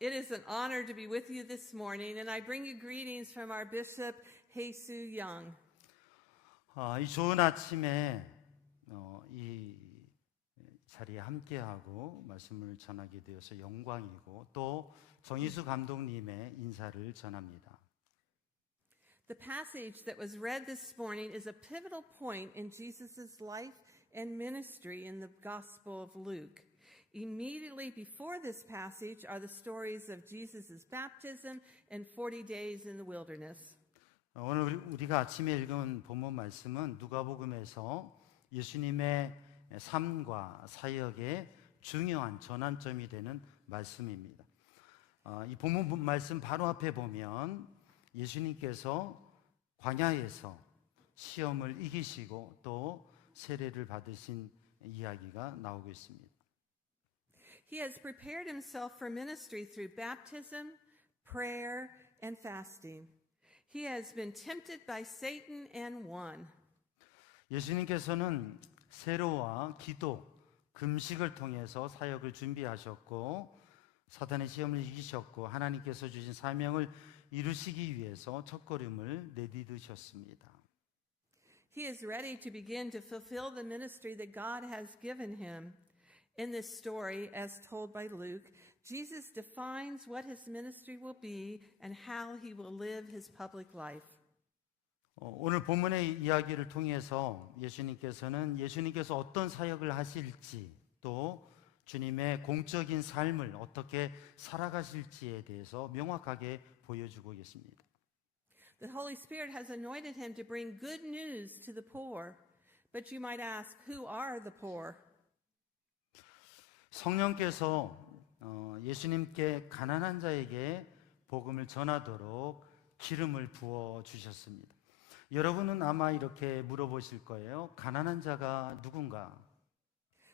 It is an honor to be with you this morning, and I bring you greetings from our Bishop, Hae-Soo Young. 이 좋은 아침에 이 자리에 함께하고 말씀을 전하게 되어서 영광이고 또 정희수 감독님의 인사를 전합니다. The passage that was read this morning is a pivotal point in Jesus' life and ministry in the Gospel of Luke. Immediately before this passage are the stories of Jesus' baptism and 40 days in the wilderness. 오늘 우리가 아침에 읽은 본문 말씀은 누가복음에서 예수님의 삶과 사역의 중요한 전환점이 되는 말씀입니다. 이 본문 말씀 바로 앞에 보면 예수님께서 광야에서 시험을 이기시고 또 세례를 받으신 이야기가 나오고 있습니다. He has prepared himself for ministry through baptism, prayer, and fasting. He has been tempted by Satan and won. 예수님께서는 세례와 기도, 금식을 통해서 사역을 준비하셨고 사탄의 시험을 이기셨고 하나님께서 주신 사명을 이루시기 위해서 첫걸음을 내디디셨습니다. He is ready to begin to fulfill the ministry that God has given him. In this story, as told by Luke, Jesus defines what his ministry will be and how he will live his public life. 오늘 본문의 이야기를 통해서 예수님께서 어떤 사역을 하실지 또 주님의 공적인 삶을 어떻게 살아가실지에 대해서 명확하게 보여주고 계십니다. The Holy Spirit has anointed him to bring good news to the poor. But you might ask, who are the poor? 성령께서 예수님께 가난한 자에게 복음을 전하도록 기름을 부어 주셨습니다. 여러분은 아마 이렇게 물어보실 거예요. 가난한 자가 누군가?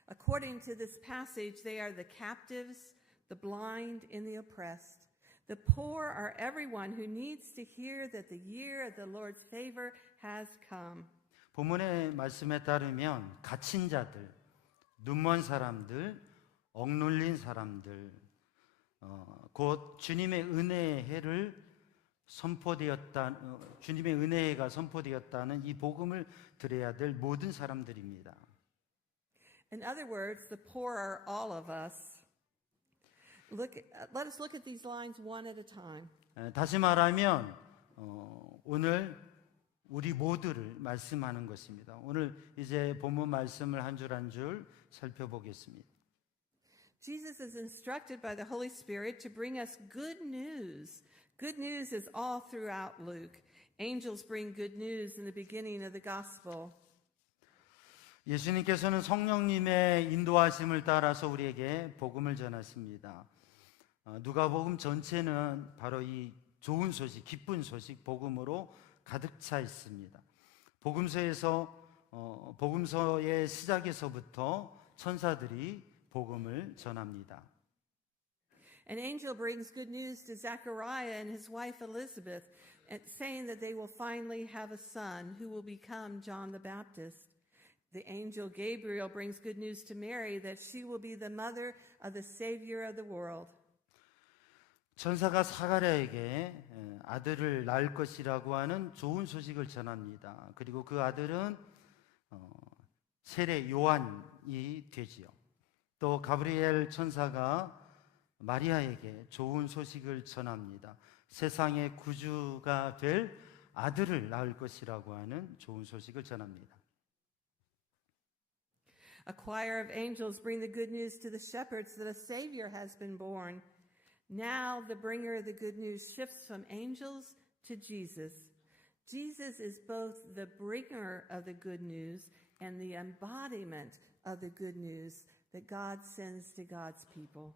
According to this passage, they are the captives, the blind, and the oppressed. The poor are everyone who needs to hear that the year of the Lord's favor has come. 본문의 말씀에 따르면 갇힌 자들, 눈먼 사람들, 억눌린 사람들, 곧 주님의 은혜의 해를 주님의 은혜가 선포되었다는 이 복음을 들어야 될 모든 사람들입니다. In other words, the poor are all of us. Let us look at these lines one at a time. 다시 말하면 오늘 우리 모두를 말씀하는 것입니다. 오늘 이제 본문 말씀을 한 줄 한 줄 살펴보겠습니다. Jesus is instructed by the Holy Spirit to bring us good news. Good news is all throughout Luke. Angels bring good news in the beginning of the gospel. 예수님께서는 성령님의 인도하심을 따라서 우리에게 복음을 전하십니다. 누가복음 전체는 바로 이 좋은 소식, 기쁜 소식, 복음으로 가득 차 있습니다. 복음서의 시작에서부터 천사들이 복음을 전합니다. An angel brings good news to Zechariah and his wife Elizabeth, saying that they will finally have a son who will become John the Baptist. The angel Gabriel brings good news to Mary that she will be the mother of the Savior of the world. 천사가 사가랴에게 아들을 낳을 것이라고 하는 좋은 소식을 전합니다. 그리고 그 아들은 세례 요한이 되지요. 또 가브리엘 천사가 마리아에게 좋은 소식을 전합니다. 세상의 구주가 될 아들을 낳을 것이라고 하는 좋은 소식을 전합니다. A choir of angels bring the good news to the shepherds that a Savior has been born. Now the bringer of the good news shifts from angels to Jesus. Jesus is both the bringer of the good news and the embodiment of the good news that God sends to God's people.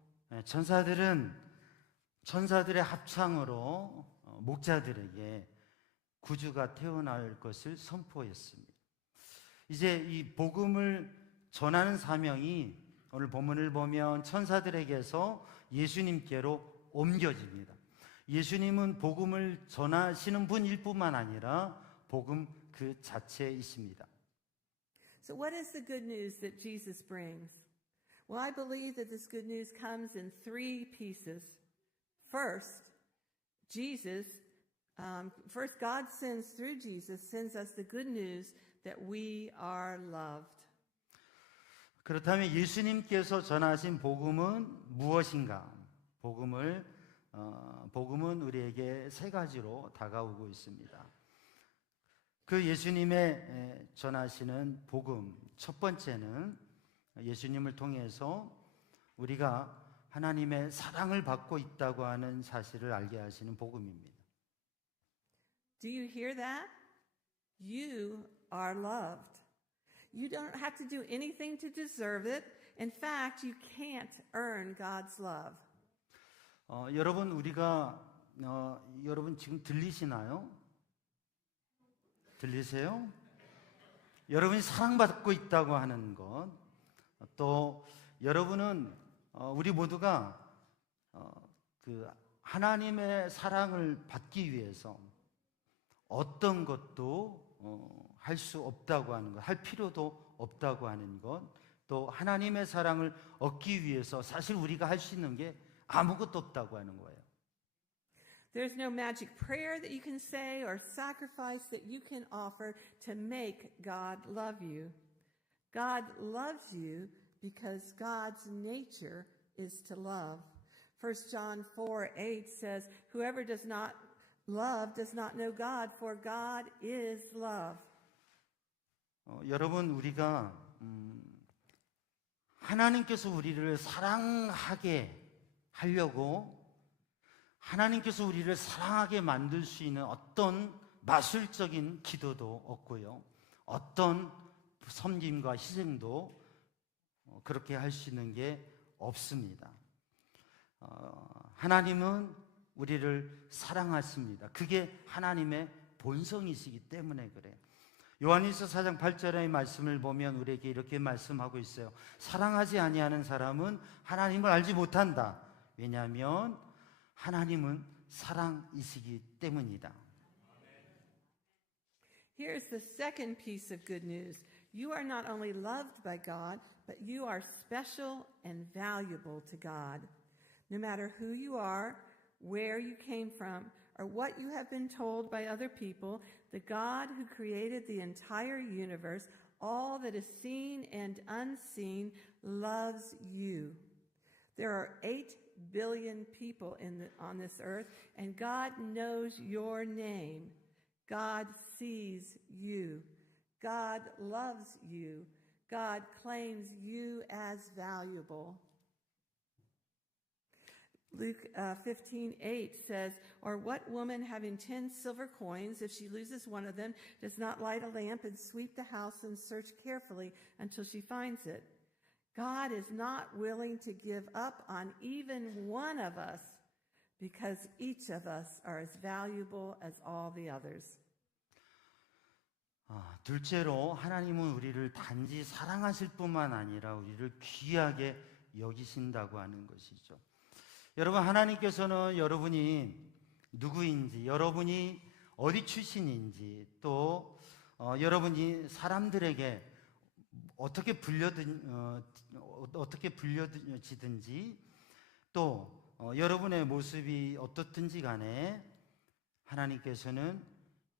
천사들의 합창으로 목자들에게 구주가 태어날 것을 선포했습니다. 이제 이 복음을 전하는 사명이 오늘 본문을 보면 천사들에게서 예수님께로 옮겨집니다. 예수님은 복음을 전하시는 분일 뿐만 아니라 복음 그 자체이십니다. So what is the good news that Jesus brings? Well, I believe that this good news comes in three pieces. First, first God sends through Jesus, sends us the good news that we are loved. 그렇다면 예수님께서 전하신 복음은 무엇인가? 복음은 우리에게 세 가지로 다가오고 있습니다. 그 예수님의 전하시는 복음, 첫 번째는 예수님을 통해서 우리가 하나님의 사랑을 받고 있다고 하는 사실을 알게 하시는 복음입니다. Do you hear that? You are loved. You don't have to do anything to deserve it. In fact, you can't earn God's love. 여러분 지금 들리시나요? 들리세요? 여러분이 사랑받고 있다고 하는 것, 또 여러분은 우리 모두가 그 하나님의 사랑을 받기 위해서 어떤 것도 할 수 없다고 하는 것, 할 필요도 없다고 하는 것, 또 하나님의 사랑을 얻기 위해서 사실 우리가 할 수 있는 게 아무것도 없다고 하는 거예요. There's no magic prayer that you can say or sacrifice that you can offer to make God love you. God loves you because God's nature is to love. 1 John 4:8 says, "Whoever does not love does not know God, for God is love." 여러분, 우리가 하나님께서 우리를 사랑하게 하려고 하나님께서 우리를 사랑하게 만들 수 있는 어떤 마술적인 기도도 없고요. 어떤 섬김과 희생도 그렇게 할 수 있는 게 없습니다. 하나님은 우리를 사랑하십니다. 그게 하나님의 본성이시기 때문에 그래요. 요한일서 4장 8절의 말씀을 보면 우리에게 이렇게 말씀하고 있어요. 사랑하지 아니하는 사람은 하나님을 알지 못한다. 왜냐하면 하나님은 사랑이시기 때문이다. Here's the second piece of good news. You are not only loved by God, but you are special and valuable to God. No matter who you are, where you came from, or what you have been told by other people, the God who created the entire universe, all that is seen and unseen, loves you. There are 8 billion people on this earth, and God knows your name. God sees you. God loves you. God claims you as valuable. Luke 15:8 says, "Or what woman having 10 silver coins, if she loses one of them, does not light a lamp and sweep the house and search carefully until she finds it? God is not willing to give up on even one of us because each of us are as valuable as all the others." 둘째로 하나님은 우리를 단지 사랑하실 뿐만 아니라 우리를 귀하게 여기신다고 하는 것이죠. 여러분, 하나님께서는 여러분이 누구인지, 여러분이 어디 출신인지, 또 여러분이 사람들에게 어떻게 불려지든지, 또 여러분의 모습이 어떻든지 간에 하나님께서는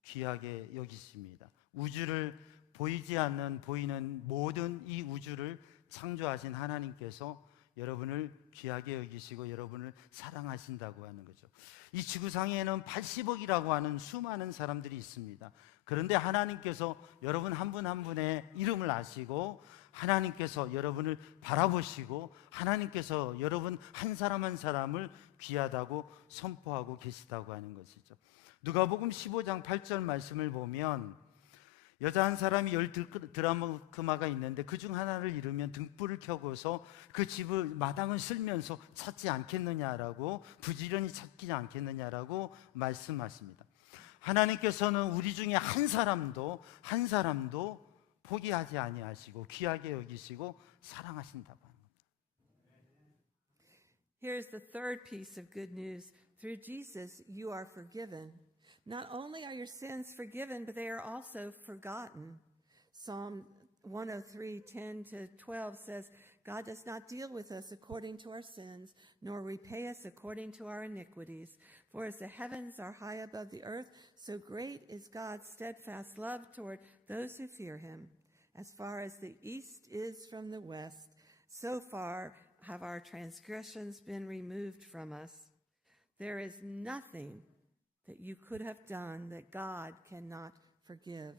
귀하게 여기십니다. 우주를 보이지 않는 보이는 모든 이 우주를 창조하신 하나님께서 여러분을 귀하게 여기시고 여러분을 사랑하신다고 하는 거죠. 이 지구상에는 80억이라고 하는 수많은 사람들이 있습니다. 그런데 하나님께서 여러분 한 분 한 분의 이름을 아시고 하나님께서 여러분을 바라보시고 하나님께서 여러분 한 사람 한 사람을 귀하다고 선포하고 계시다고 하는 것이죠. 누가복음 15장 8절 말씀을 보면 여자 한 사람이 10드라크마가 있는데 그중 하나를 잃으면 등불을 켜고서 그 집을 마당을 쓸면서 찾지 않겠느냐라고, 부지런히 찾지 않겠느냐라고 말씀하십니다. 하나님께서는 우리 중에 한 사람도 포기하지 아니하시고 귀하게 여기시고 사랑하신다고 합니다. Here's the third piece of good news. Through Jesus, you are forgiven. Not only are your sins forgiven, but they are also forgotten. Psalm 103:10-12 says, God does not deal with us according to our sins, nor repay us according to our iniquities. For as the heavens are high above the earth, so great is God's steadfast love toward those who fear him. As far as the east is from the west, so far have our transgressions been removed from us. There is nothing that you could have done that God cannot forgive.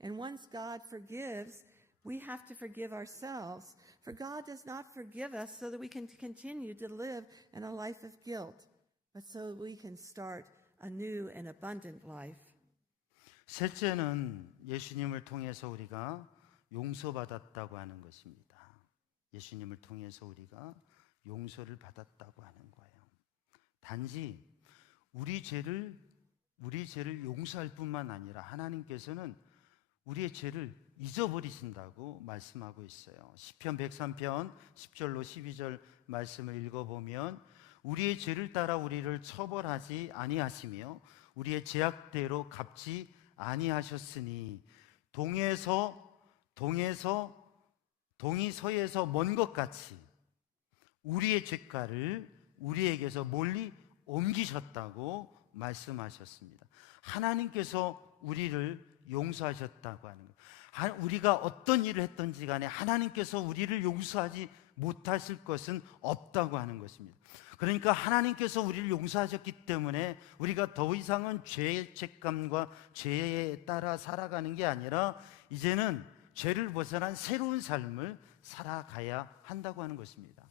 And once God forgives, we have to forgive ourselves. For God does not forgive us so that we can continue to live in a life of guilt, but so that we can start a new and abundant life. 셋째는 예수님을 통해서 우리가 용서받았다고 하는 것입니다. 예수님을 통해서 우리가 용서를 받았다고 하는 거예요. 단지 우리 죄를 용서할 뿐만 아니라 하나님께서는 우리의 죄를 잊어버리신다고 말씀하고 있어요. 시편 103편 10절로 12절 말씀을 읽어보면 우리의 죄를 따라 우리를 처벌하지 아니하시며 우리의 죄악대로 갚지 아니하셨으니 동이 서에서 먼 것 같이 우리의 죄가를 우리에게서 멀리 옮기셨다고 말씀하셨습니다. 하나님께서 우리를 용서하셨다고 하는 거예요. 우리가 어떤 일을 했든지 간에 하나님께서 우리를 용서하지 못하실 것은 없다고 하는 것입니다. 그러니까 하나님께서 우리를 용서하셨기 때문에 우리가 더 이상은 죄의 책감과 죄에 따라 살아가는 게 아니라 이제는 죄를 벗어난 새로운 삶을 살아가야 한다고 하는 것입니다.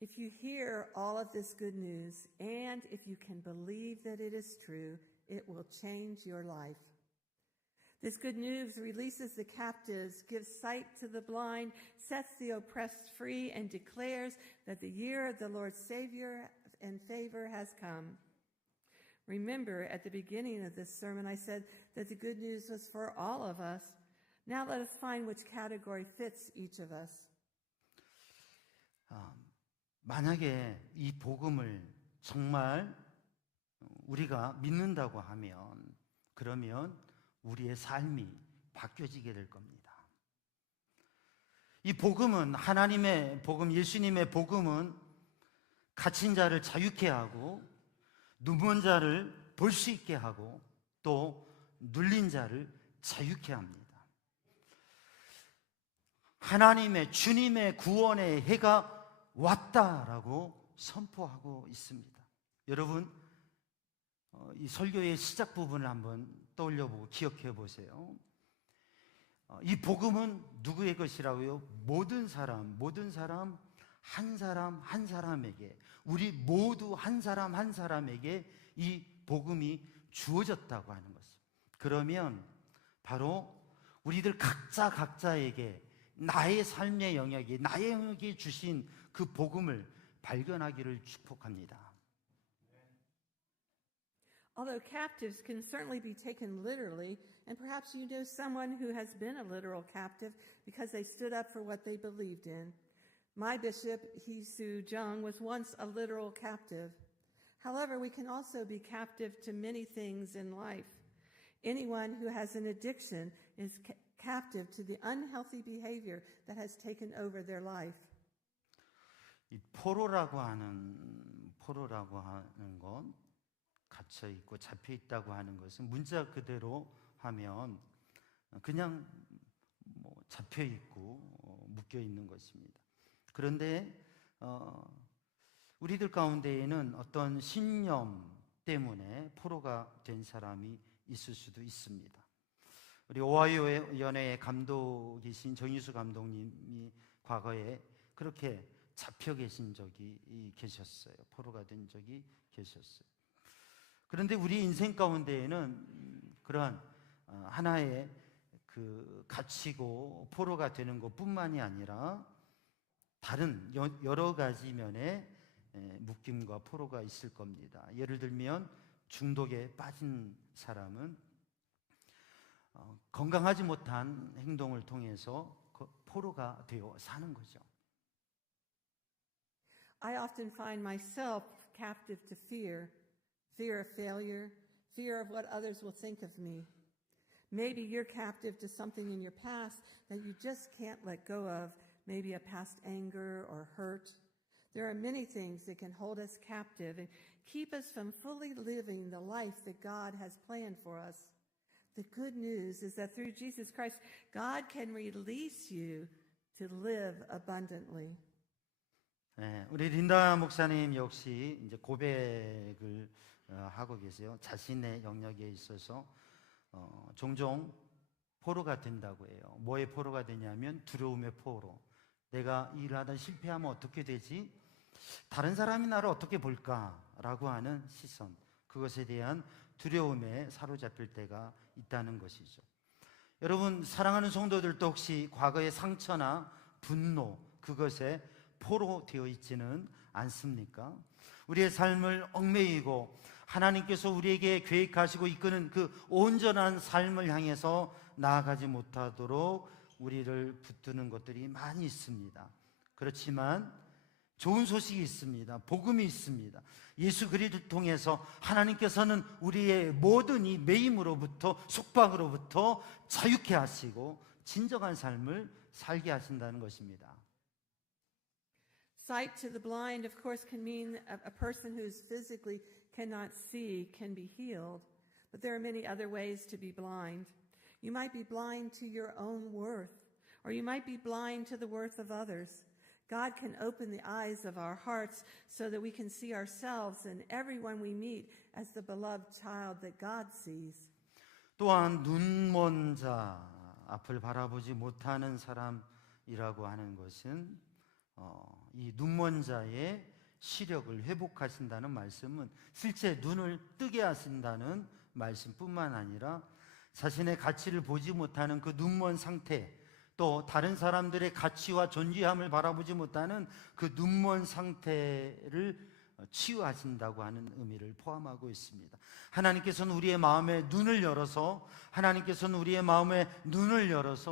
If you hear all of this good news, and if you can believe that it is true, it will change your life. This good news releases the captives, gives sight to the blind, sets the oppressed free, and declares that the year of the Lord's Savior and favor has come. Remember, at the beginning of this sermon, I said that the good news was for all of us. Now let us find which category fits each of us. 만약에 이 복음을 정말 우리가 믿는다고 하면 그러면 우리의 삶이 바뀌어지게 될 겁니다. 이 복음은 하나님의 복음, 예수님의 복음은 갇힌 자를 자유케 하고 눈먼 자를 볼 수 있게 하고 또 눌린 자를 자유케 합니다. 하나님의 주님의 구원의 해가 왔다라고 선포하고 있습니다. 여러분 이 설교의 시작 부분을 한번 떠올려보고 기억해 보세요. 이 복음은 누구의 것이라고요? 모든 사람 한 사람에게 우리 모두 한 사람에게 이 복음이 주어졌다고 하는 것입니다. 그러면 바로 우리들 각자에게 나의 삶의 영역에 나의 영역에 주신 그 복음을 발견하기를 축복합니다. Although captives can certainly be taken literally, and perhaps you know someone who has been a literal captive because they stood up for what they believed in. My bishop, Hee-Soo Jung, was once a literal captive. However, we can also be captive to many things in life. Anyone who has an addiction is captive to the unhealthy behavior that has taken over their life. 이 포로라고 하는 건 갇혀 있고 잡혀 있다고 하는 것은 문자 그대로 하면 그냥 잡혀 있고 묶여 있는 것입니다. 그런데 우리들 가운데에는 어떤 신념 때문에 포로가 된 사람이 있을 수도 있습니다. 우리 오하이오 연회의 감독이신 정유수 감독님이 과거에 그렇게 잡혀 계신 적이 계셨어요. 포로가 된 적이 계셨어요. 그런데 우리 인생 가운데에는 그러한 하나의 그 갇히고 포로가 되는 것뿐만이 아니라 다른 여러 가지 면의 묶임과 포로가 있을 겁니다. 예를 들면 중독에 빠진 사람은 건강하지 못한 행동을 통해서 포로가 되어 사는 거죠. I often find myself captive to fear of failure, fear of what others will think of me. Maybe you're captive to something in your past that you just can't let go of, maybe a past anger or hurt. There are many things that can hold us captive and keep us from fully living the life that God has planned for us. The good news is that through Jesus Christ, God can release you to live abundantly. 네, 우리 린다 목사님 역시 이제 고백을 하고 계세요. 자신의 영역에 있어서 종종 포로가 된다고 해요. 뭐의 포로가 되냐면 두려움의 포로. 내가 일을 하다 실패하면 어떻게 되지? 다른 사람이 나를 어떻게 볼까라고 하는 시선, 그것에 대한 두려움에 사로잡힐 때가 있다는 것이죠. 여러분, 사랑하는 성도들도 혹시 과거의 상처나 분노, 그것에 포로되어 있지는 않습니까? 우리의 삶을 얽매이고 하나님께서 우리에게 계획하시고 이끄는 그 온전한 삶을 향해서 나아가지 못하도록 우리를 붙드는 것들이 많이 있습니다. 그렇지만 좋은 소식이 있습니다. 복음이 있습니다. 예수 그리스도를 통해서 하나님께서는 우리의 모든 이 매임으로부터, 속박으로부터 자유케 하시고 진정한 삶을 살게 하신다는 것입니다. Sight to the blind, of course, can mean a person who's physically cannot see can be healed. But there are many other ways to be blind. You might be blind to your own worth, or you might be blind to the worth of others. God can open the eyes of our hearts so that we can see ourselves and everyone we meet as the beloved child that God sees. 또한 눈먼 자, 앞을 바라보지 못하는 사람이라고 하는 것은 이 눈먼 자의 시력을 회복하신다는 말씀은 실제 눈을 뜨게 하신다는 말씀뿐만 아니라 자신의 가치를 보지 못하는 그 눈먼 상태, 또 다른 사람들의 가치와 존귀함을 바라보지 못하는 그 눈먼 상태를 치유하신다고 하는 의미를 포함하고 있습니다. 하나님께서는 우리의 마음에 눈을 열어서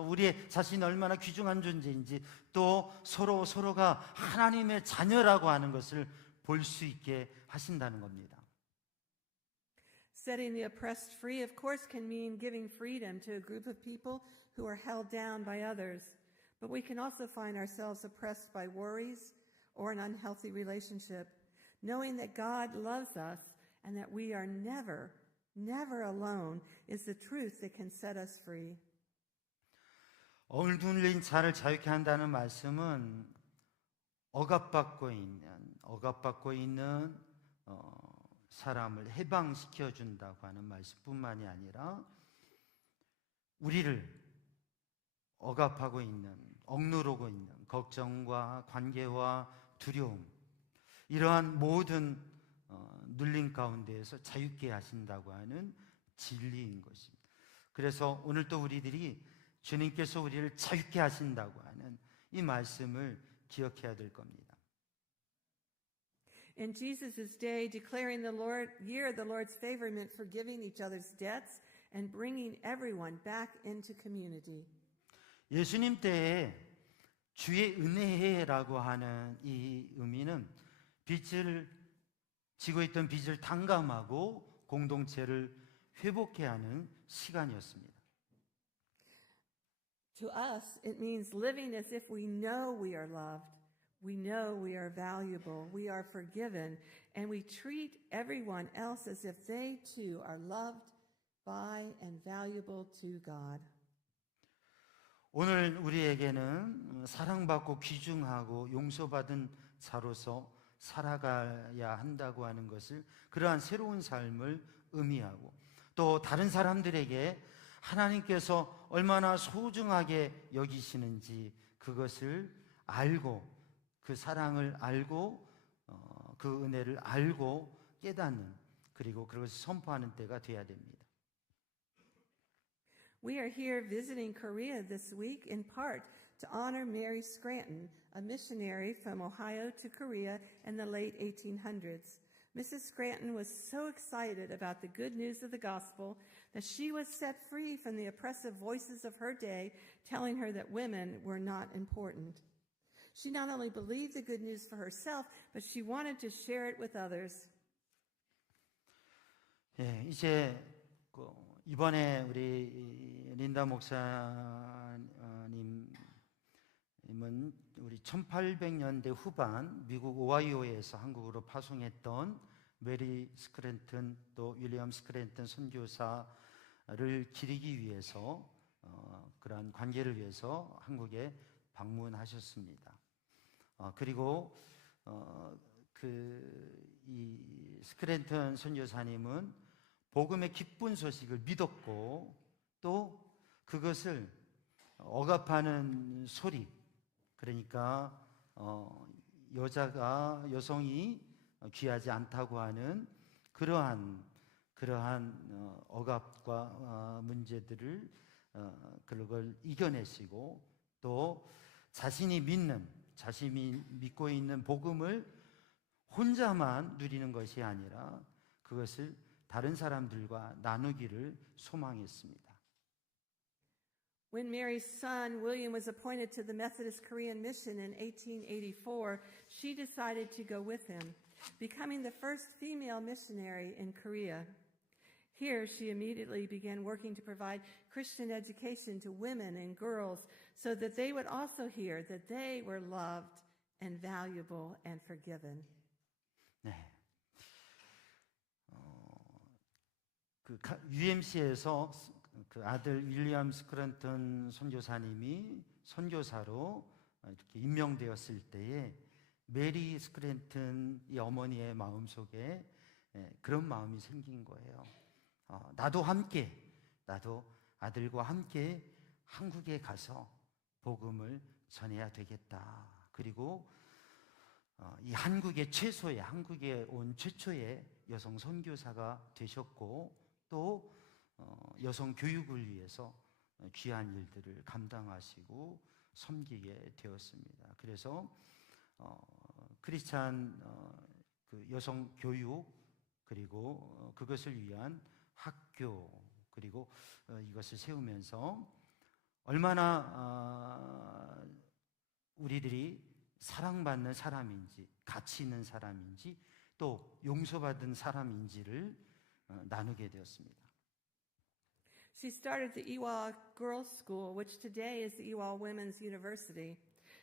우리의 자신이 얼마나 귀중한 존재인지, 또 서로가 하나님의 자녀라고 하는 것을 볼 수 있게 하신다는 겁니다. Setting the oppressed free, of course, can mean giving freedom to a group of people who are held down by others. But we can also find ourselves oppressed by worries or an unhealthy relationship. Knowing that God loves us and that we are never alone is the truth that can set us free. 억눌린 자를 자유케 한다는 말씀은 억압받고 있는 사람을 해방시켜 준다고 하는 말씀뿐만이 아니라 우리를 억압하고 있는, 억누르고 있는 걱정과 관계와 두려움, 이러한 모든 눌림 가운데에서 자유케 하신다고 하는 진리인 것입니다. 그래서 오늘 또 우리들이 주님께서 우리를 자유케 하신다고 하는 이 말씀을 기억해야 될 겁니다. In Jesus' day, declaring the Lord's favor meant forgiving each other's debts and bringing everyone back into community. 예수님 때에 주의 은혜라고 하는 이 의미는 빚을 지고 있던 빚을 탕감하고 공동체를 회복해야 하는 시간이었습니다. To us, it means living as if we know we are loved, we know we are valuable, we are forgiven, and we treat everyone else as if they too are loved by and valuable to God. 오늘 우리에게는 사랑받고 귀중하고 용서받은 자로서 살아가야 한다고 하는 것을, 그러한 새로운 삶을 의미하고, 또 다른 사람들에게 하나님께서 얼마나 소중하게 여기시는지 그것을 알고, 그 사랑을 알고, 그 은혜를 알고 깨닫는, 그리고 그것을 선포하는 때가 되어야 됩니다. We are here visiting Korea this week in part to honor Mary Scranton, a missionary from Ohio to Korea in the late 1800s. Mrs. Scranton was so excited about the good news of the gospel that she was set free from the oppressive voices of her day telling her that women were not important. She not only believed the good news for herself, but she wanted to share it with others. 예, 이제 이번에 우리 린다 목사님은 우리 1800년대 후반 미국 오하이오에서 한국으로 파송했던 메리 스크랜튼 또 윌리엄 스크랜튼 선교사를 기리기 위해서 그러한 관계를 위해서 한국에 방문하셨습니다. 그리고 이 스크랜턴 선교사님은 복음의 기쁜 소식을 믿었고 또 그것을 억압하는 소리, 그러니까 여성이 귀하지 않다고 하는 그러한 억압과 문제들을 그걸 이겨내시고 또 자신이 믿고 있는 복음을 혼자만 누리는 것이 아니라 그것을 다른 사람들과 나누기를 소망했습니다. When Mary's son, William, was appointed to the Methodist Korean Mission in 1884, she decided to go with him, becoming the first female missionary in Korea. Here, she immediately began working to provide Christian education to women and girls so that they would also hear that they were loved and valuable and forgiven. 네. UMC에서 그 아들 윌리엄 스크랜턴 선교사님이 선교사로 이렇게 임명되었을 때에 메리 스크랜턴 이 어머니의 마음속에 그런 마음이 생긴 거예요. 나도 아들과 함께 한국에 가서 복음을 전해야 되겠다. 그리고 이 한국에 온 최초의 여성 선교사가 되셨고 또 여성 교육을 위해서 귀한 일들을 감당하시고 섬기게 되었습니다. 그래서 크리스찬 그 여성 교육 그리고 그것을 위한 학교 그리고 이것을 세우면서 얼마나 우리들이 사랑받는 사람인지 가치 있는 사람인지 또 용서받은 사람인지를 나누게 되었습니다. She started the Ewha Girls School, which today is the Ewha Women's University.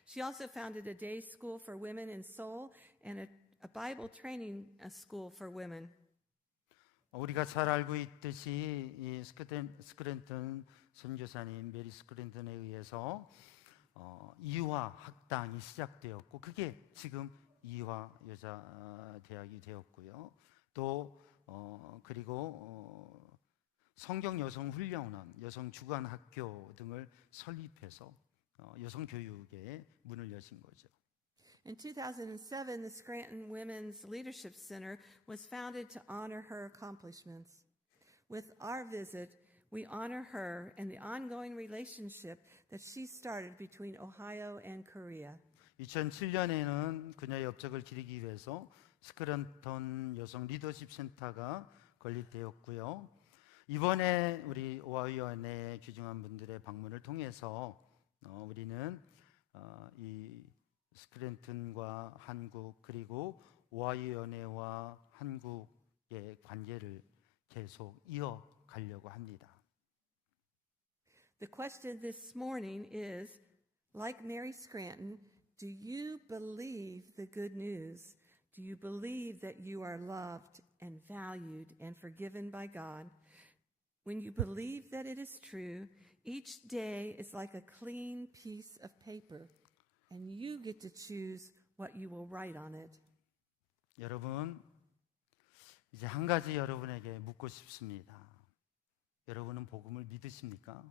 She also founded a day school for women in Seoul and a Bible training school for women. 우리가 잘 알고 있듯이 이 스크랜턴 선교사님 메리 스크랜턴에 의해서 이화 학당이 시작되었고 그게 지금 이화 여자 대학이 되었고요. 또 그리고 성경 여성 훈련원, 여성 주간 학교 등을 설립해서 여성 교육에 문을 여신 거죠. In 2007, the Scranton Women's Leadership Center was founded to honor her accomplishments. With our visit, we honor her and the ongoing relationship that she started between Ohio and Korea. 2007년에는 그녀의 업적을 기리기 위해서 스크랜턴 여성 리더십 센터가 건립되었고요. 이번에 우리 오하이오 내에 귀중한 분들의 방문을 통해서 우리는 이 스크랜턴과 한국 그리고 오하이오 연회와 한국의 관계를 계속 이어가려고 합니다. The question this morning is, like Mary Scranton, do you believe the good news? Do you believe that you are loved and valued and forgiven by God? When you believe that it is true, each day is like a clean piece of paper, and you get to choose what you will write on it. 여러분, 이제 한 가지 여러분에게 묻고 싶습니다. 여러분은 복음을 믿으십니까?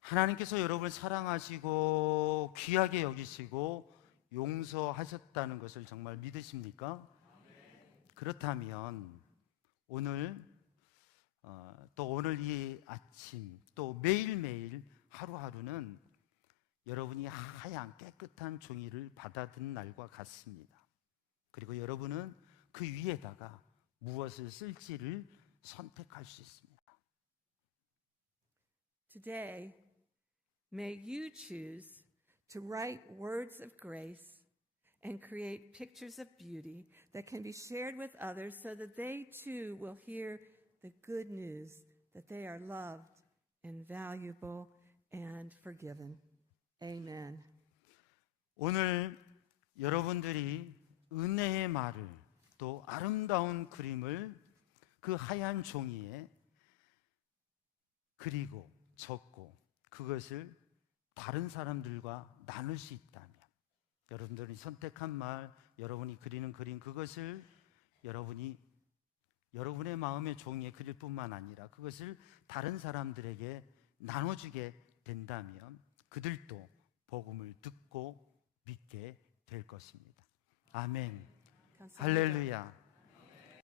하나님께서 여러분을 사랑하시고 귀하게 여기시고 용서하셨다는 것을 정말 믿으십니까? 그렇다면 오늘 또 오늘 이 아침 또 매일매일 하루하루는 여러분이 하얀 깨끗한 종이를 받아든 날과 같습니다. 그리고 여러분은 그 위에다가 무엇을 쓸지를 선택할 수 있습니다. Today, may you choose to write words of grace and create pictures of beauty that can be shared with others so that they too will hear the good news that they are loved and valuable and forgiven. Amen. 오늘 여러분들이 은혜의 말을 또 아름다운 그림을 그 하얀 종이에 그리고 적고 그것을 다른 사람들과 나눌 수 있다면 여러분들이 선택한 말, 여러분이 그리는 그림 그것을 여러분이 여러분의 마음의 종이에 그릴 뿐만 아니라 그것을 다른 사람들에게 나눠주게 된다면 그들도 복음을 듣고 믿게 될 것입니다. 아멘. 감사합니다. 할렐루야.